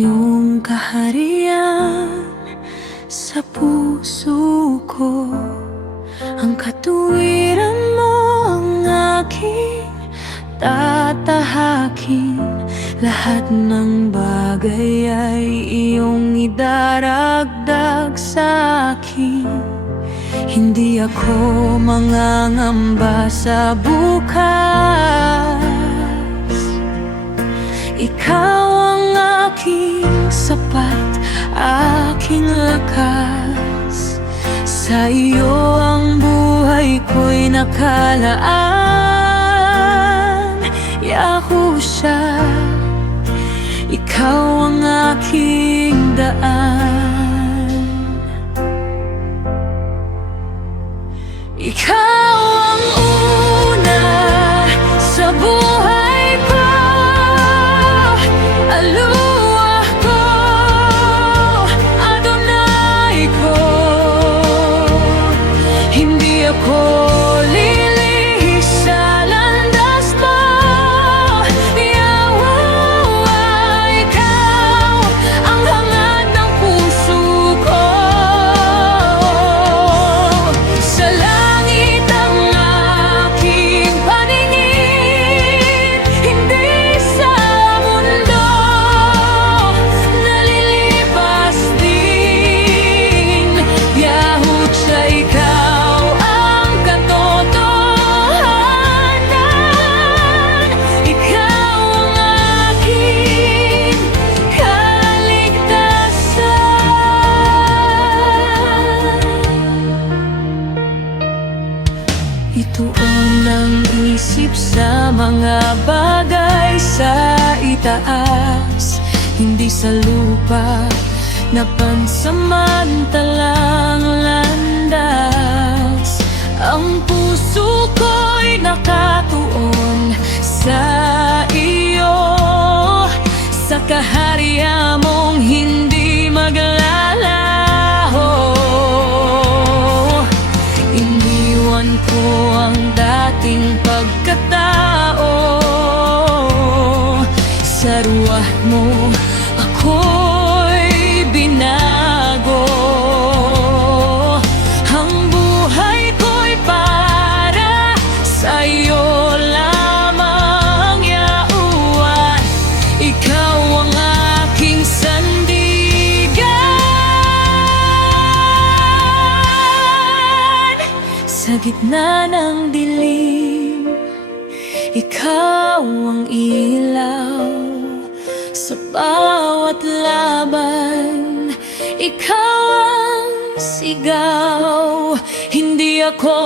iyong kaharian sa puso ko. Ang katuwiran mo ang aking tatahakin. Lahat ng bagay ay iyong idaragdag sa akin. Hindi ako mangangamba sa bukas. Ikaw ang aking sapat, aking lakas. Sa iyo ang buhay ko'y nakalaan. Yahusha, ikaw ang aking daan. Ikaw ang una sa buhay ko, aluwa ko, Adonai ko. Hindi ako lilihis sa landas mo, Yahweh, ikaw ang hangad ng puso ko. Sa langit ang aking paningin, hindi sa mundo nalilipas din. Yahusha, ikaw ang katotohanan. Ikaw ang aking kaligtasan. Ito ang isip sa mga bagay sa itaas, hindi sa lupa na pansamantalang landas. Ang puso ko'y nakatuon sa iyo, sa kaharian mong hindi maglalaho. Iniwan ko ang dating pagkatao, sa ruah mo ako'y binago. Ang buhay ko'y para sa iyo lamang, Yahweh. Ikaw ang aking sandigan. Sa gitna ng dilim, ikaw ang ilaw. Sa bawat laban, ikaw ang sigaw. Hindi ako